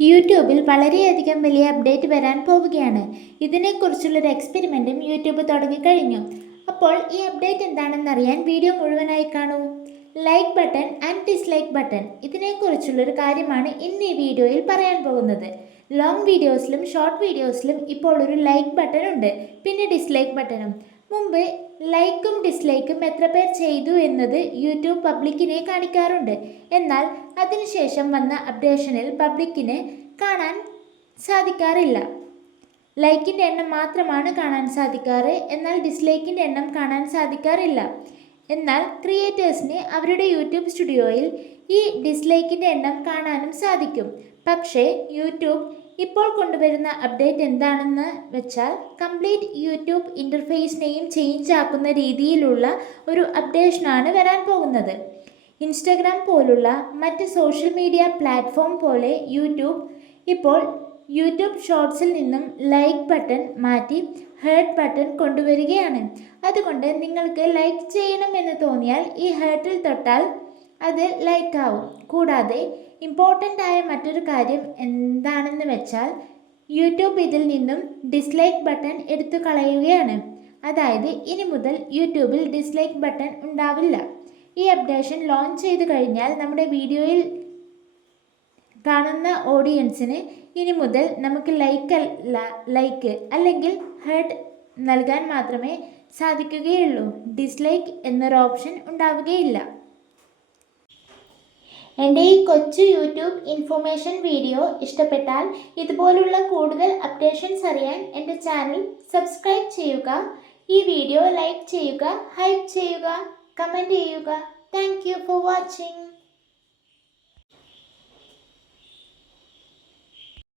യൂട്യൂബിൽ വളരെയധികം വലിയ അപ്ഡേറ്റ് വരാൻ പോവുകയാണ്. ഇതിനെക്കുറിച്ചുള്ളൊരു എക്സ്പെരിമെൻറ്റും യൂട്യൂബ് തുടങ്ങിക്കഴിഞ്ഞു. അപ്പോൾ ഈ അപ്ഡേറ്റ് എന്താണെന്നറിയാൻ വീഡിയോ മുഴുവനായി കാണൂ. Like button and dislike button, ഇതിനെക്കുറിച്ചുള്ളൊരു കാര്യമാണ് ഇന്ന് ഈ വീഡിയോയിൽ പറയാൻ പോകുന്നത്. ലോങ് വീഡിയോസിലും ഷോർട്ട് വീഡിയോസിലും ഇപ്പോൾ ഒരു ലൈക്ക് ബട്ടൺ ഉണ്ട്, പിന്നെ ഡിസ്ലൈക്ക് ബട്ടണും. മുമ്പ് ലൈക്കും ഡിസ്ലൈക്കും എത്ര പേർ ചെയ്തു എന്നത് യൂട്യൂബ് പബ്ലിക്കിനെ കാണിക്കാറുണ്ട്. എന്നാൽ അതിനുശേഷം വന്ന അപ്ഡേഷനിൽ പബ്ലിക്കിന് കാണാൻ സാധിക്കാറില്ല. ലൈക്കിൻ്റെ എണ്ണം മാത്രമാണ് കാണാൻ സാധിക്കാറ്, എന്നാൽ ഡിസ്ലൈക്കിൻ്റെ എണ്ണം കാണാൻ സാധിക്കാറില്ല. എന്നാൽ ക്രിയേറ്റേഴ്സിന് അവരുടെ യൂട്യൂബ് സ്റ്റുഡിയോയിൽ ഈ ഡിസ്ലൈക്കിൻ്റെ എണ്ണം കാണാനും സാധിക്കും. പക്ഷേ യൂട്യൂബ് ഇപ്പോൾ കൊണ്ടുവരുന്ന അപ്ഡേറ്റ് എന്താണെന്ന് വെച്ചാൽ കംപ്ലീറ്റ് യൂട്യൂബ് ഇൻ്റർഫേസിനെയും ചേഞ്ച് ആക്കുന്ന രീതിയിലുള്ള ഒരു അപ്ഡേഷനാണ് വരാൻ പോകുന്നത്. ഇൻസ്റ്റഗ്രാം പോലുള്ള മറ്റ് സോഷ്യൽ മീഡിയ പ്ലാറ്റ്ഫോം പോലെ യൂട്യൂബ് ഇപ്പോൾ യൂട്യൂബ് ഷോർട്സിൽ നിന്നും ലൈക്ക് ബട്ടൺ മാറ്റി ഹേർട്ട് ബട്ടൺ കൊണ്ടുവരികയാണ്. അതുകൊണ്ട് നിങ്ങൾക്ക് ലൈക്ക് ചെയ്യണമെന്ന് തോന്നിയാൽ ഈ ഹേർട്ടിൽ തൊട്ടാൽ അത് ലൈക്ക് ആവും. കൂടാതെ ഇമ്പോർട്ടൻ്റ് ആയ മറ്റൊരു കാര്യം എന്താണെന്ന് വെച്ചാൽ യൂട്യൂബ് ഇതിൽ നിന്നും ഡിസ്ലൈക്ക് ബട്ടൺ എടുത്തു കളയുകയാണ്. അതായത് ഇനി മുതൽ യൂട്യൂബിൽ ഡിസ്ലൈക്ക് ബട്ടൺ ഉണ്ടാവില്ല. ഈ അപ്ഡേഷൻ ലോഞ്ച് ചെയ്ത് കഴിഞ്ഞാൽ നമ്മുടെ വീഡിയോയിൽ കാണുന്ന ഓഡിയൻസിന് ഇനി മുതൽ നമുക്ക് ലൈക്ക് അല്ലെങ്കിൽ ഹേർട്ട് നൽകാൻ മാത്രമേ സാധിക്കുകയുള്ളൂ. ഡിസ്ലൈക്ക് എന്നൊരു ഓപ്ഷൻ ഉണ്ടാവുകയില്ല. എൻ്റെ ഈ കൊച്ചു യൂട്യൂബ് ഇൻഫോർമേഷൻ വീഡിയോ ഇഷ്ടപ്പെട്ടാൽ ഇതുപോലുള്ള കൂടുതൽ അപ്ഡേഷൻസ് അറിയാൻ എൻ്റെ ചാനൽ സബ്സ്ക്രൈബ് ചെയ്യുക. ഈ വീഡിയോ ലൈക്ക് ചെയ്യുക, ഹൈപ്പ് ചെയ്യുക, കമൻറ്റ് ചെയ്യുക. Thank you for watching.